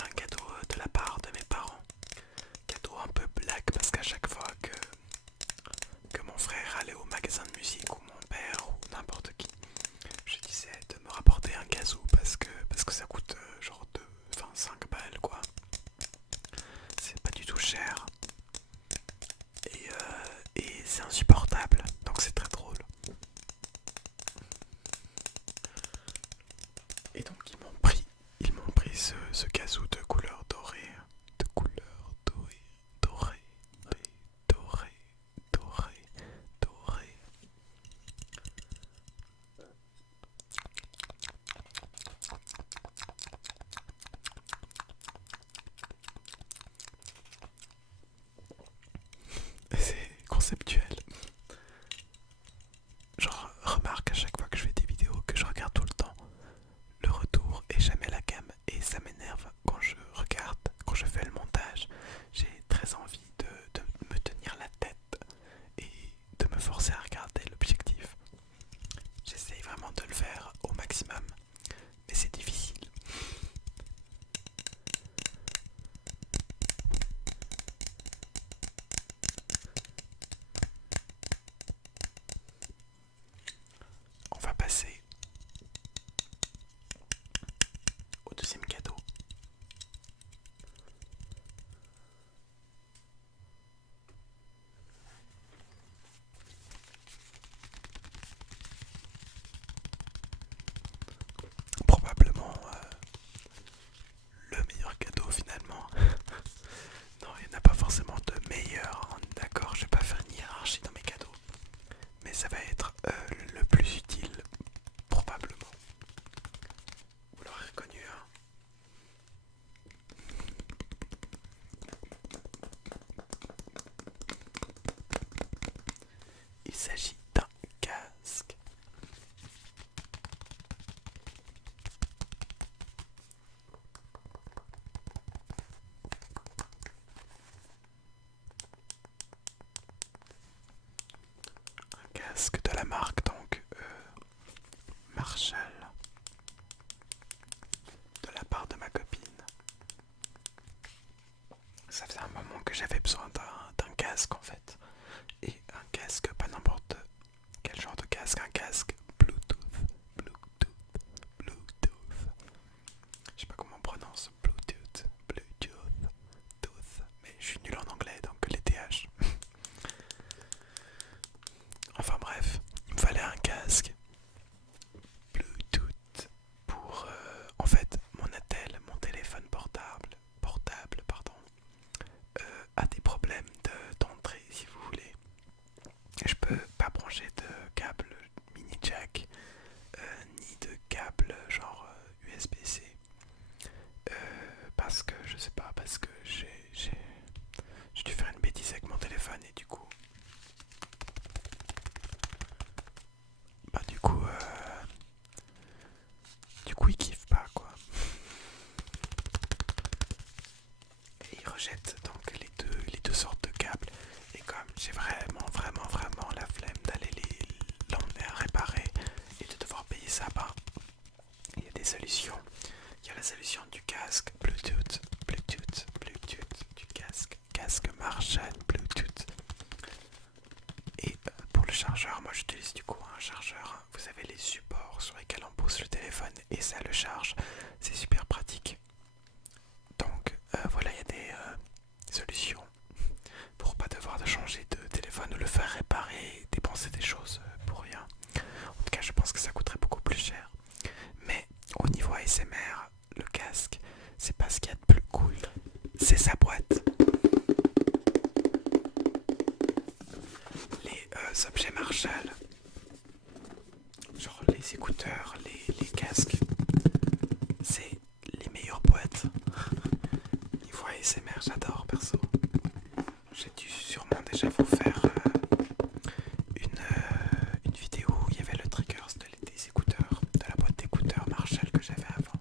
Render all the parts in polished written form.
un cadeau de la part de mes parents. Cadeau un peu black parce qu'à chaque fois que mon frère allait au magasin de musique ou mon père ou n'importe qui, je disais de me rapporter un kazoo parce que ça coûte genre 5 balles quoi. C'est pas du tout cher et c'est insupportable donc c'est très drôle. Et donc ils m'ont pris ce kazoo de couleur dorée, de couleur dorée, dorée, dorée, dorée, dorée. C'est conceptuel. Genre, remarque à chaque fois que je fais des vidéos que je regarde tout le temps, le retour est jamais la gamme et ça m'énerve quand je regarde, quand je fais le montage. J'ai très envie de me tenir la tête et de me forcer à regarder l'objectif. J'essaye vraiment de le faire au maximum, mais c'est difficile. On va passer au deuxième cadeau. Probablement le meilleur cadeau finalement. Non, il n'y en a pas forcément de meilleur, hein. D'accord, je vais pas faire une hiérarchie dans mes cadeaux. Mais ça va être le plus utile, probablement. Vous l'aurez reconnu, hein. Il s'agit d'un casque. Un casque de la marque, donc Marshall, de la part de ma copine. Ça faisait un moment que j'avais besoin d'un casque en fait. Et un casque, pas n'importe quel genre de casque, un casque Bluetooth, Bluetooth, Bluetooth. Je sais pas comment on prononce Bluetooth, Bluetooth, Tooth, mais je suis nul en anglais donc les TH. Enfin bref, il me fallait un casque Bluetooth pour en fait mon attel, mon téléphone portable pardon, a des problèmes d'entrée si vous voulez. Je peux pas brancher de câble mini jack ni de câble genre USB-C parce que je sais pas, parce que j'ai dû faire une bêtise avec mon téléphone et du coup il kiffe pas quoi. Et il rejette donc les deux sortes de câbles. Et comme j'ai vraiment la flemme d'aller l'emmener à réparer et de devoir payer ça, il y a des solutions. Il y a la solution du casque Bluetooth, du casque Marshall Bluetooth. Et pour le chargeur, moi j'utilise du coup un chargeur. Vous avez les supports sur lesquels on pose le téléphone et ça le charge. C'est super pratique. Donc voilà, il y a des solutions pour pas devoir de changer de téléphone ou le faire réparer et dépenser des choses pour rien. En tout cas, je pense que ça coûterait beaucoup plus cher. Mais au niveau ASMR, le casque, c'est pas ce qu'il y a de plus cool. C'est sa boîte. Les objets Marshall, genre les écouteurs, les casques, c'est les meilleures boîtes. Niveau ASMR, j'adore perso. J'ai dû sûrement déjà vous faire une vidéo où il y avait le triggers des écouteurs, de la boîte d'écouteurs Marshall que j'avais avant.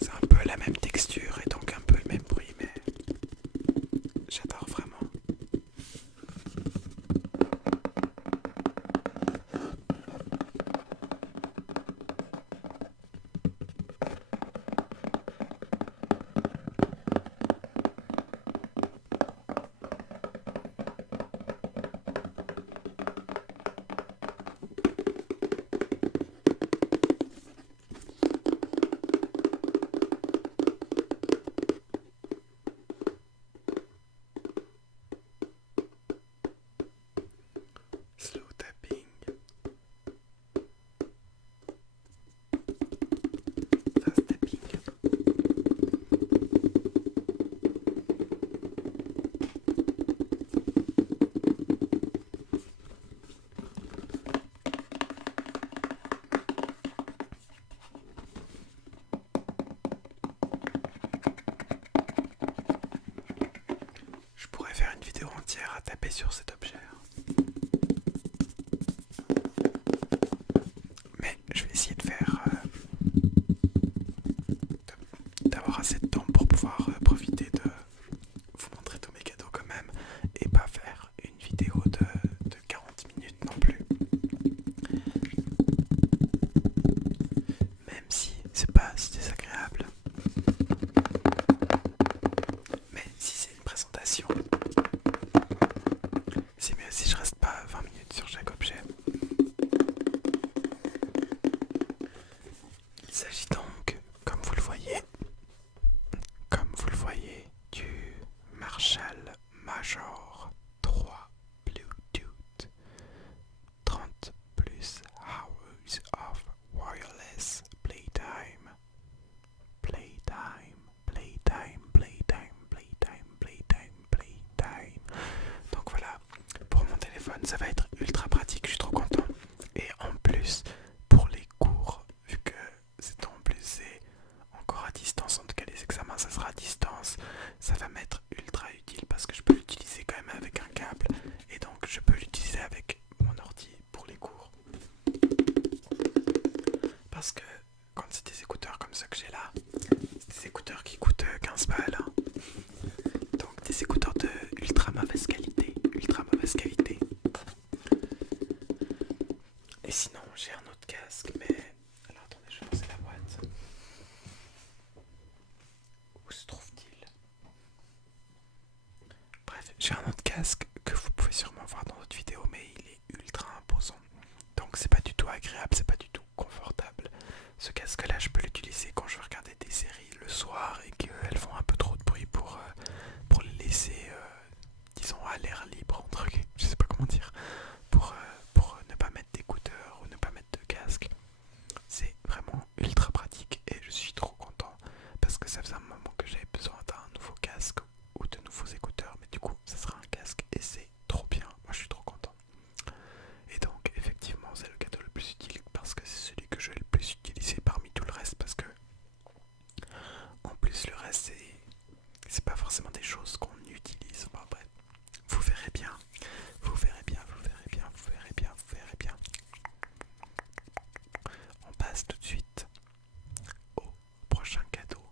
C'est un peu la même texture et donc un peu le même bruit, mais j'adore vraiment. à taper sur cet objet. Mais je vais essayer de faire d'avoir assez de temps pour pouvoir profiter de vous montrer tous mes cadeaux quand même et pas faire une vidéo de 40 minutes non plus. Même si c'est pas si désagréable. Mais si c'est une présentation, c'est mieux si je reste pas 20 minutes sur chaque objet. Il s'agit donc, comme vous le voyez, du Marshall Major 3 Bluetooth 30 plus hours of wireless playtime. Donc voilà, pour mon téléphone, ça va être ultra pratique, je suis trop content. Et en plus, pour les cours, vu que c'est en plus c'est encore à distance, en tout cas les examens ça sera à distance, ça va m'être ultra utile parce que je peux l'utiliser quand même avec un câble et donc je peux l'utiliser avec mon ordi pour les cours. Parce que quand c'est des écouteurs comme ceux que j'ai là, c'est des écouteurs qui coûtent 15 balles. Donc des écouteurs de ultra mauvaise qualité. Et sinon j'ai un autre casque, mais... Alors attendez, je vais lancer la boîte. Où se trouve-t-il? Bref, j'ai un autre casque que vous pouvez sûrement voir dans d'autres vidéos, mais il est ultra imposant. Donc c'est pas du tout agréable, c'est pas du tout confortable. Ce casque là je peux l'utiliser quand je veux regarder des séries le soir et qu'elles font un peu trop de bruit pour les laisser disons à l'air libre entre guillemets, je sais pas comment dire, pour ne pas mettre d'écouteurs ou ne pas mettre de casque. C'est vraiment ultra pratique et je suis trop content parce que ça faisait un moment que j'avais besoin d'un nouveau casque ou de nouveaux écouteurs, mais du coup ça sera un casque et c'est trop bien, moi je suis trop content. Et donc effectivement c'est le cadeau le plus utile parce que c'est celui que je vais le plus utiliser parmi tout le reste, parce que en plus le reste c'est pas forcément des choses qu'on utilise. Enfin bref, vous verrez bien. On passe tout de suite au prochain cadeau.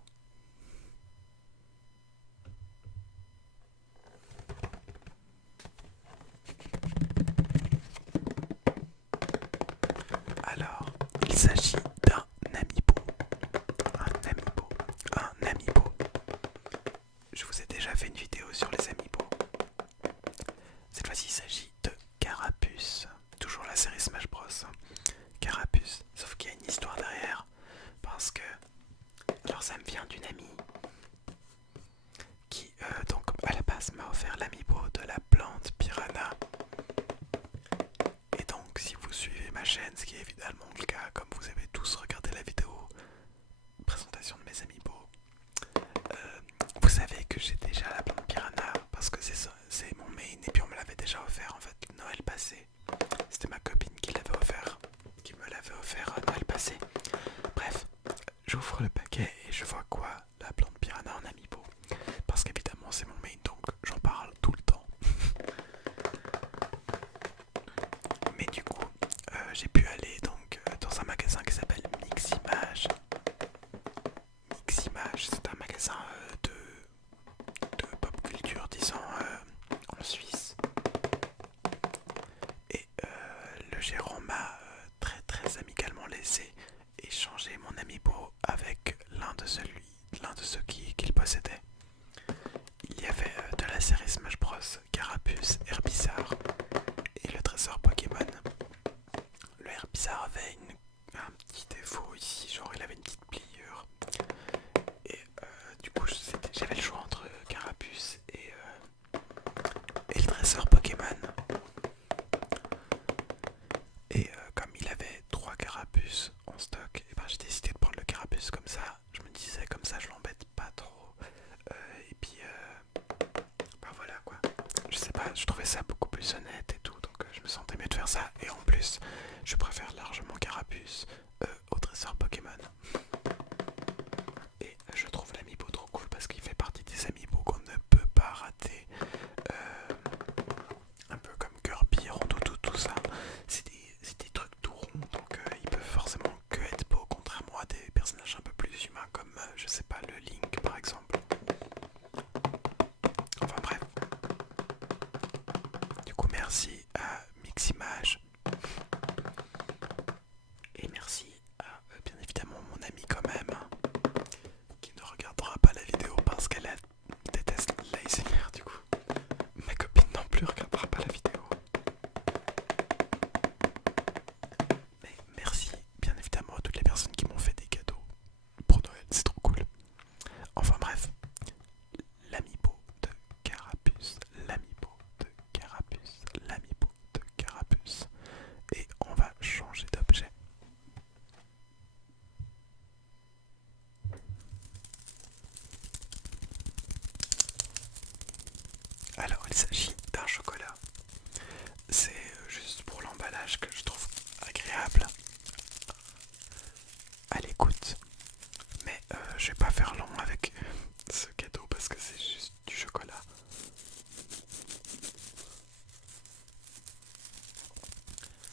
Alors, il s'agit d'un Amiibo. Un Amiibo. Je vous ai déjà fait une vidéo sur les Amiibo. Cette fois-ci, il s'agit de Carapuce. Toujours la série Smash Bros. Carapuce. Sauf qu'il y a une histoire derrière. Parce que... Alors ça me vient d'une amie qui, donc, à la base, m'a offert l'Amiibo de la plante Piranha. Et donc, si vous suivez ma chaîne, ce qui est évidemment le cas, comme vous avez tous regardé la vidéo présentation de mes Amiibo, vous savez que j'ai déjà la plante Piranha parce que c'est mon main et puis on me l'avait déjà offert en fait Noël passé. C'était ma copine qui me l'avait offert Noël passé. Bref, j'ouvre le paquet et je vois quoi? La plante Piranha en Amiibo. Parce qu'évidemment c'est mon main, donc j'en parle tout le temps. Mais du coup, j'ai pu aller donc dans un magasin qui s'appelle Miximage. Miximage, c'est un magasin de pop culture, disons, en Suisse. Et le gérant m'a très très amicalement laissé échanger mon Amiibo avec l'un de ceux qu'il possédait. Il y avait de la série Smash Bros, Carapuce, Herbizarre et le trésor Pokémon. Le Herbizarre avait un petit défaut ici, genre il avait une petite pliure. Et du coup j'avais le choix entre Carapuce et le trésor Pokémon. Et comme il avait 3 Carapuces en stock, et ben j'ai décidé de prendre le Carapuce comme ça. Je me disais comme ça je l'embête pas trop. Et puis ben voilà quoi. Je sais pas, je trouvais ça beaucoup plus honnête et tout, donc je me sentais mieux de faire ça. Et en plus, je préfère largement Carapuce au trésor Pokémon. Et je trouve l'Amiibo trop cool parce qu'il fait partie des Amiibo qu'on ne peut pas rater. je vais pas faire long avec ce cadeau parce que c'est juste du chocolat.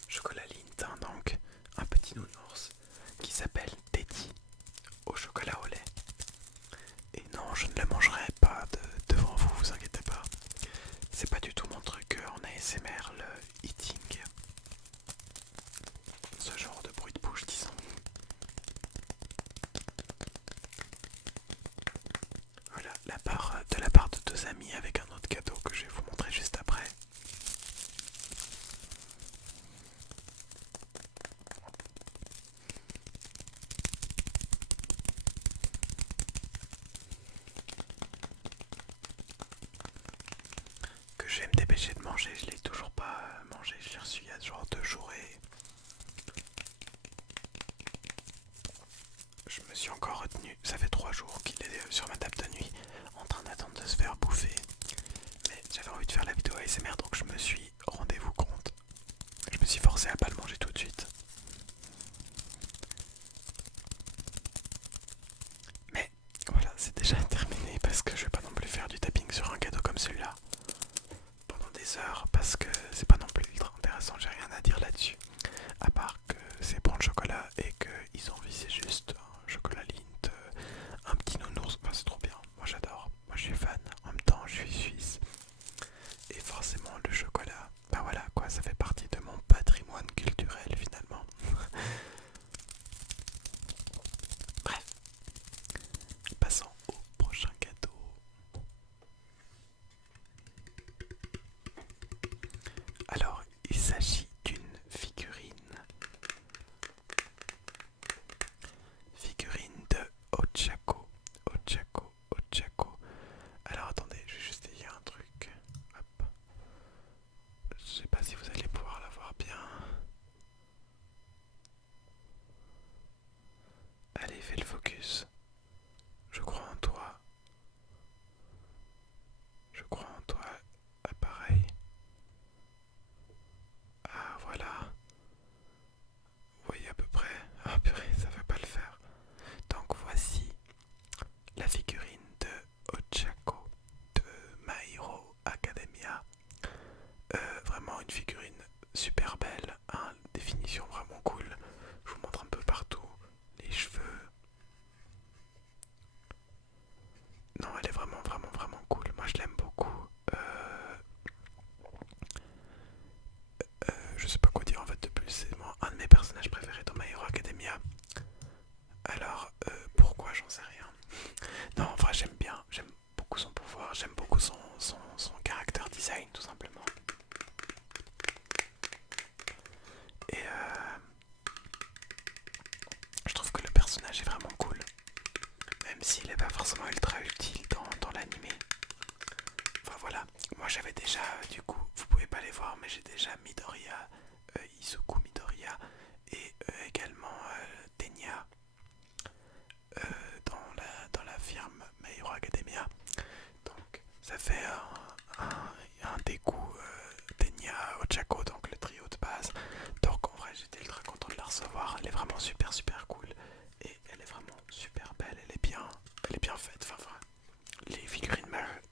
Chocolat Lindt, hein, donc un petit nounours qui s'appelle Teddy au chocolat au lait. Et non, je ne le mangerai pas devant vous, vous inquiétez pas. C'est pas du tout mon truc en ASMR, le eating. Ce genre de bruit de bouche, disons. Voilà, de la part de deux amis avec un autre cadeau que je vais vous montrer juste après. Que je vais me dépêcher de manger, je l'ai toujours pas mangé, je l'ai reçu il y a genre 2 jours et je me suis encore retenu. Ça fait 3 jours qu'il est sur ma table de nuit en train d'attendre de se faire bouffer. Mais j'avais envie de faire la vidéo ASMR donc je me suis, rendez-vous compte, je me suis forcé à pas le manger tout de suite. Mais voilà, c'est déjà terminé parce que je vais pas non plus faire du tapping sur un cadeau comme celui-là pendant des heures parce que c'est pas non plus ultra intéressant, j'ai rien à dire là-dessus. À part que c'est bon le chocolat et qu'ils ont visé juste un chocolat Lindt, un petit nounours, enfin, c'est trop bien, moi j'adore, moi je suis fan, en même temps je suis suisse. Et forcément le chocolat, bah voilà quoi, ça fait partie de mon patrimoine culturel finalement. Bref, passons au prochain cadeau. Alors, il s'agit d'une figurine de Ochako. Ochako. Alors attendez, je vais juste dire un truc. Hop. Je sais pas si vous allez pouvoir la voir bien. Allez, fais le focus. Je crois en toi. Je crois en toi. Appareil. Ah voilà. Vous voyez à peu près. Ah purée, ça veut pas le faire. Donc voici la figurine de Ochako de My Hero Academia. Vraiment une figurine super belle, hein, définition vraiment cool. Je vous montre un peu partout. Les cheveux. Non, elle est vraiment cool. Moi je l'aime beaucoup. Je sais pas quoi dire en fait de plus. C'est un de mes personnages préférés dans My Hero Academia. Alors, pourquoi j'en sais rien. Non, en vrai j'aime bien. J'aime beaucoup son pouvoir. J'aime beaucoup son character design tout simplement. Et je trouve que le personnage est vraiment cool. Même s'il n'est pas forcément ultra utile dans l'animé. Enfin voilà, moi j'avais déjà, du coup, vous pouvez pas les voir, mais j'ai déjà Midoriya, Izuku Midoriya et également Tenya dans la firme My Hero Academia. Donc ça fait un des coups Tenya Ochako, donc le trio de base. Donc en vrai j'étais ultra content de la recevoir, elle est vraiment super cool et elle est vraiment super belle, elle est bien faite, enfin voilà. Les figurines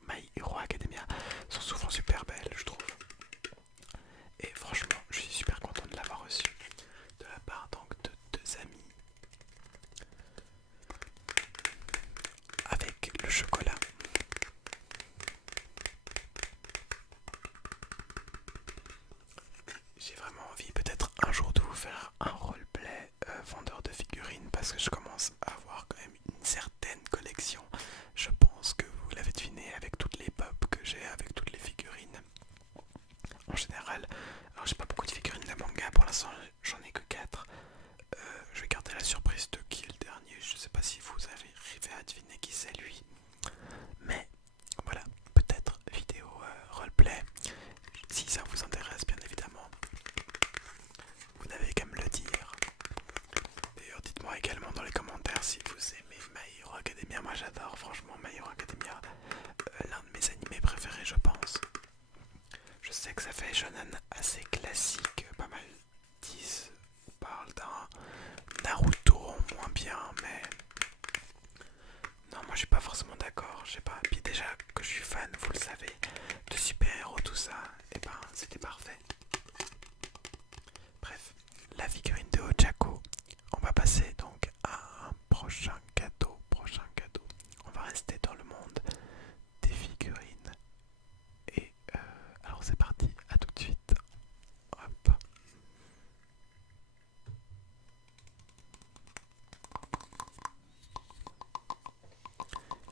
My Hero Academia sont souvent super belles, je trouve. Et franchement, je suis super content de l'avoir reçu de la part donc de deux amis avec le chocolat. J'ai vraiment envie peut-être un jour de vous faire un roleplay vendeur de figurines parce que je commence à avoir quand même une certaine collection. Je pense que vous l'avez deviné avec toutes les pop que j'ai, avec toutes les figurines en général. Alors j'ai pas beaucoup de figurines de manga, pour l'instant j'en ai que 4. Je vais garder la surprise de qui est le dernier, je sais pas si vous avez arrivé à deviner qui c'est lui. Mais voilà, peut-être vidéo roleplay, si ça vous intéresse bien évidemment. Vous n'avez qu'à me le dire. D'ailleurs dites-moi également dans les commentaires si vous aimez My Hero Academia. Moi j'adore franchement My Hero Academia, l'un de mes animés préférés je pense. Je sais que ça fait shonen assez classique, pas mal disent ou parlent d'un Naruto moins bien, mais passer donc à un prochain cadeau. On va rester dans le monde des figurines. Et alors c'est parti, à tout de suite. Hop.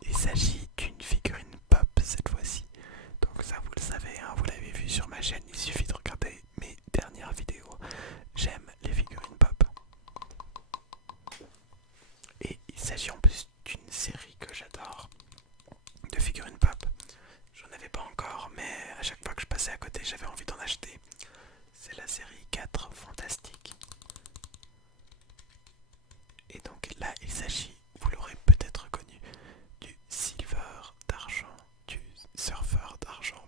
Il s'agit d'une figurine pop cette fois-ci. Donc ça vous le savez, hein, vous l'avez vu sur ma chaîne, il suffit de regarder mes dernières vidéos. J'aime les figurines pop. Et il s'agit en plus d'une série que j'adore, de figurines pop. J'en avais pas encore, mais à chaque fois que je passais à côté, j'avais envie d'en acheter. C'est la série 4 Fantastique. Et donc là, il s'agit, vous l'aurez peut-être reconnu, du surfeur d'argent,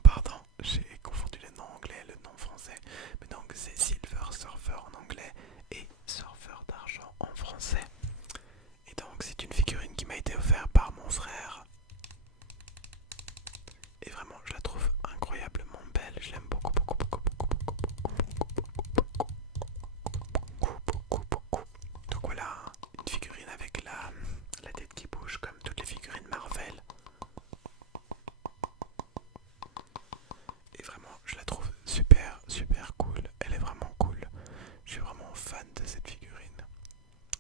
pardon, j'ai confondu le nom anglais et le nom français. Mais donc c'est Silver Surfer en anglais et surfeur d'argent en français. Et donc c'est une figurine qui m'a été offerte par mon frère. Et vraiment, je la trouve incroyablement belle. Je l'aime beaucoup. Donc voilà, une figurine avec la tête qui bouge comme toutes les figurines Marvel. Et vraiment, je la trouve super cool. Elle est vraiment cool. Je suis vraiment fan de cette figurine.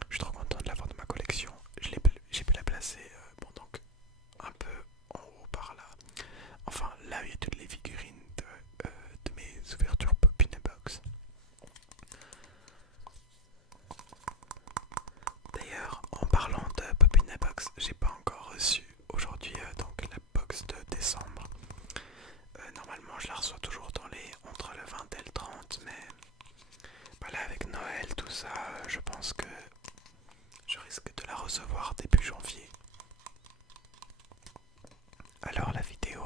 Je suis trop content de l'avoir dans ma collection. J'ai pu la placer donc un peu en haut par là. Enfin, là il y a toutes les figurines de mes ouvertures Pop in a Box. D'ailleurs, en parlant de Pop in a Box, j'ai pas encore reçu aujourd'hui donc la box de décembre. Normalement, je la reçois toujours entre le 20 et le 30, mais voilà, avec Noël, tout ça, je pense que je risque de la recevoir début janvier. Alors la vidéo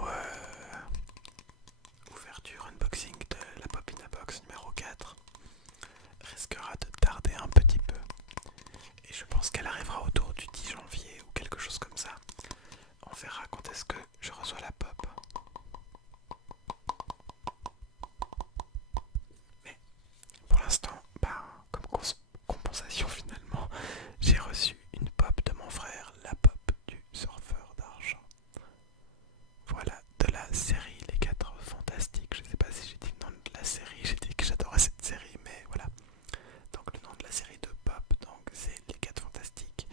ouverture unboxing de la Pop in a Box numéro 4 risquera de tarder un petit peu. Et je pense qu'elle arrivera autour du 10 janvier ou quelque chose comme ça. On verra quand est-ce que je reçois la pop. Mais pour l'instant, comme compensation finalement, j'ai reçu une pop de mon frère, la pop du surfeur d'argent. Voilà, de la série Les 4 Fantastiques. Je sais pas si j'ai dit le nom de la série, j'ai dit que j'adorais cette série, mais voilà. Donc le nom de la série de pop, donc c'est Les 4 Fantastiques.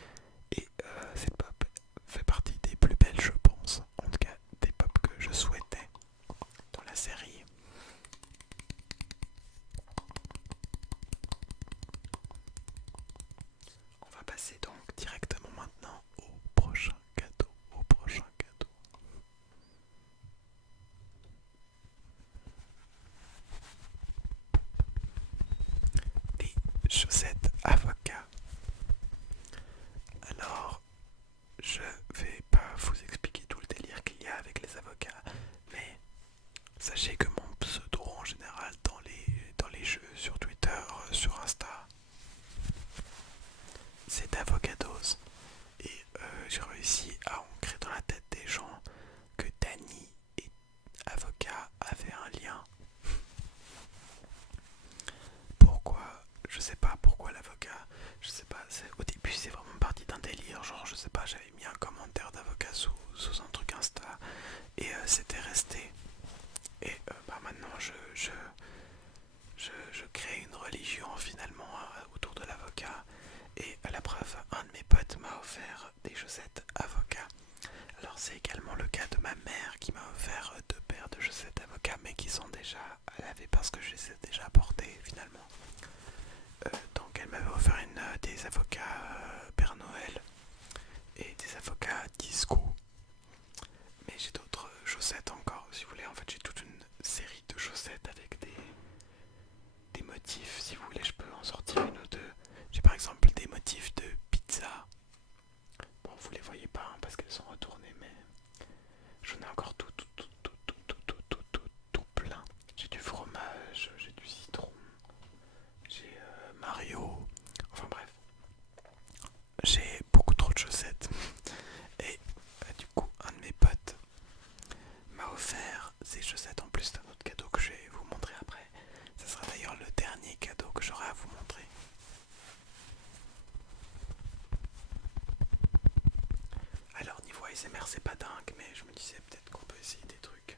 l'ASMR c'est pas dingue, mais je me disais peut-être qu'on peut essayer des trucs.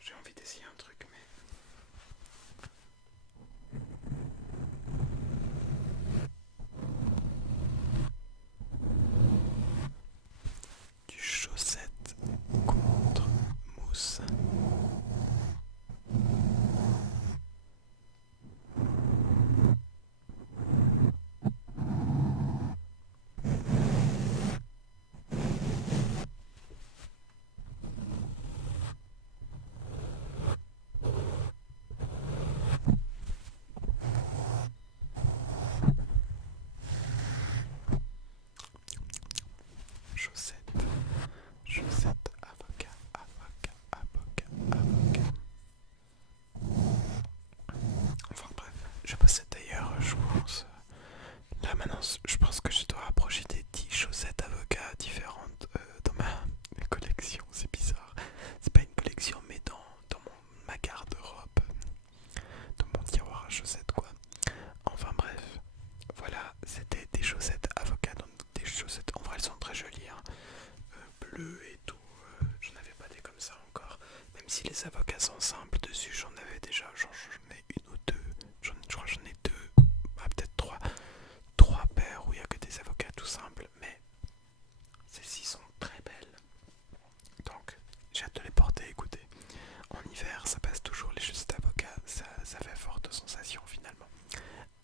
J'ai envie d'essayer un truc, mais... Du chaussette contre mousse. Chaussette, chaussette, avocat, avocat, avocat, avocat. Enfin bref, je possède d'ailleurs, je pense, là maintenant, je pense que je dois approcher des 10 chaussettes avocats différentes dans ma collection, c'est bizarre. C'est pas une collection, mais ma garde-robe, dans mon tiroir à chaussettes quoi. Enfin bref, voilà, c'était des chaussettes avocats, donc des chaussettes, en vrai elles sont très jolies, hein, bleues et tout, j'en avais pas des comme ça encore. Même si les avocats sont simples dessus, j'en avais déjà, j'en ai une ou deux, je crois que j'en ai deux, peut-être trois paires où il n'y a que des avocats tout simples, mais celles-ci sont très belles. Donc j'ai hâte de les porter, écoutez. En hiver, ça passe toujours les chaussettes avocats, ça fait forte sensation finalement.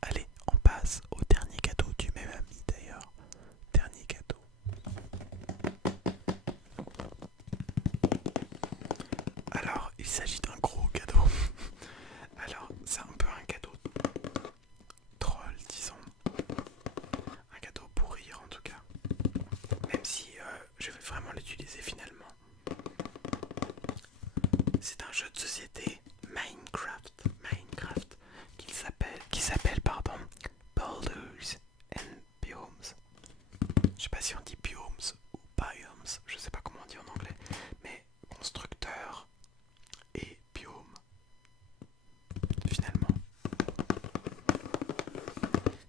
Allez, on passe au dernier cadeau du même ami d'ailleurs. Dernier cadeau. Alors, il s'agit d'un gros cadeau. Alors, c'est un peu un cadeau troll, disons. Un cadeau pour rire en tout cas. Même si je vais vraiment l'utiliser finalement. C'est un jeu de société Minecraft qui s'appelle Boulders and Biomes. Je sais pas si on dit biomes ou biomes, je sais pas comment on dit en anglais, mais constructeur et biome finalement.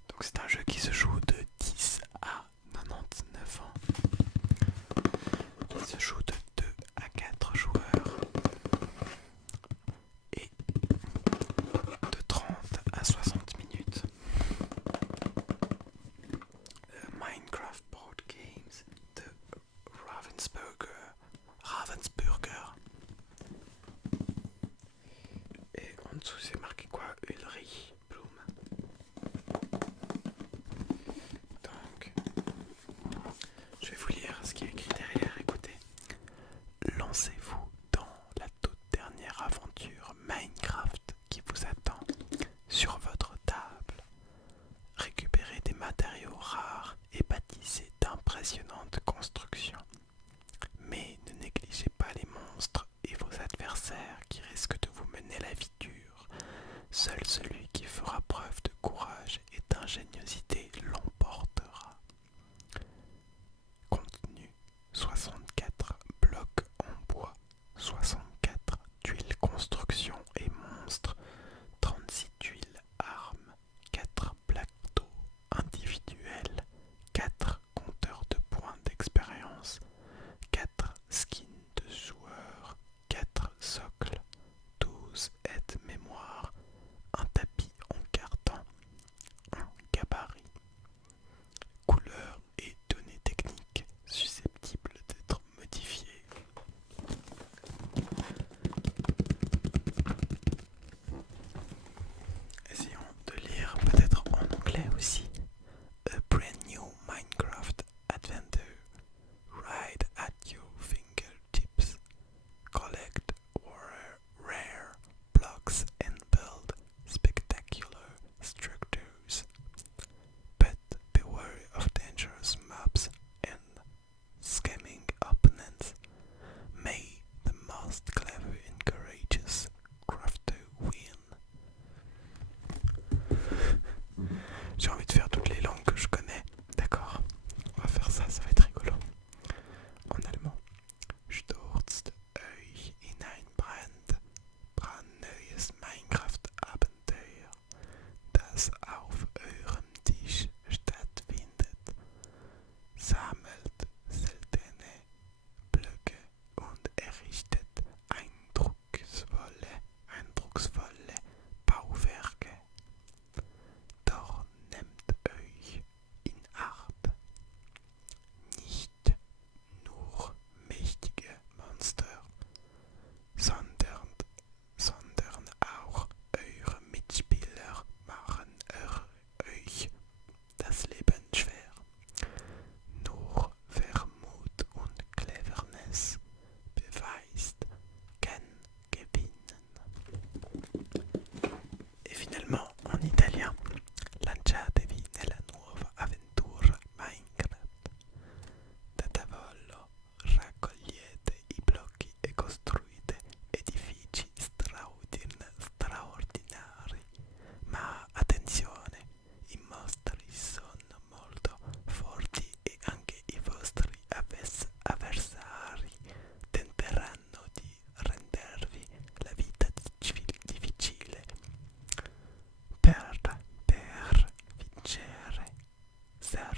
Donc c'est un jeu qui se joue de 10 à 99 ans. Il se joue de 2 à 4 joueurs et de 30 à 60 minutes. Minecraft Board Games de Ravensburger. Et en dessous c'est marqué quoi? Ulrich Blum. Donc, je vais vous lire ce qui est écrit derrière, écoutez. Lancez-vous dans la toute dernière aventure Minecraft qui vous attend sur votre table. Récupérez des matériaux rares et bâtissez d'impressionnantes constructions. Mais ne négligez pas les monstres et vos adversaires qui risquent de vous mener la vie dure. Seul celui qui fera preuve de courage et d'ingéniosité l'emportera. Contenu: 64 blocs en bois, 64 tuiles construction et monstres, 36 tuiles armes, 4 plateaux individuels, 4 compteurs de points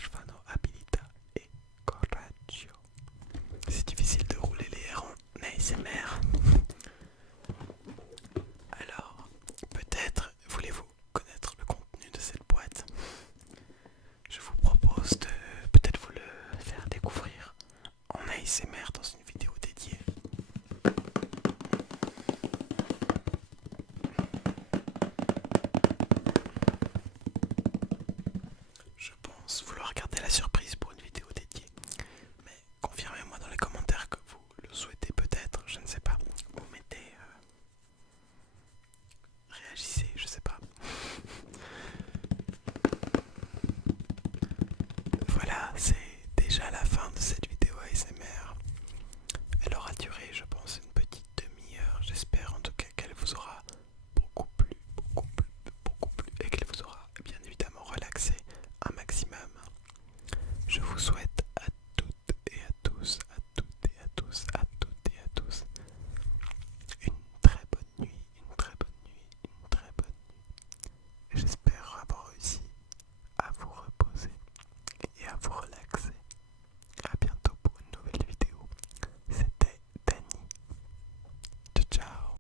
Fano Habilita et Coraggio. C'est difficile de rouler les R en ASMR. Alors, peut-être voulez-vous connaître le contenu de cette boîte. Je vous propose de peut-être vous le faire découvrir en ASMR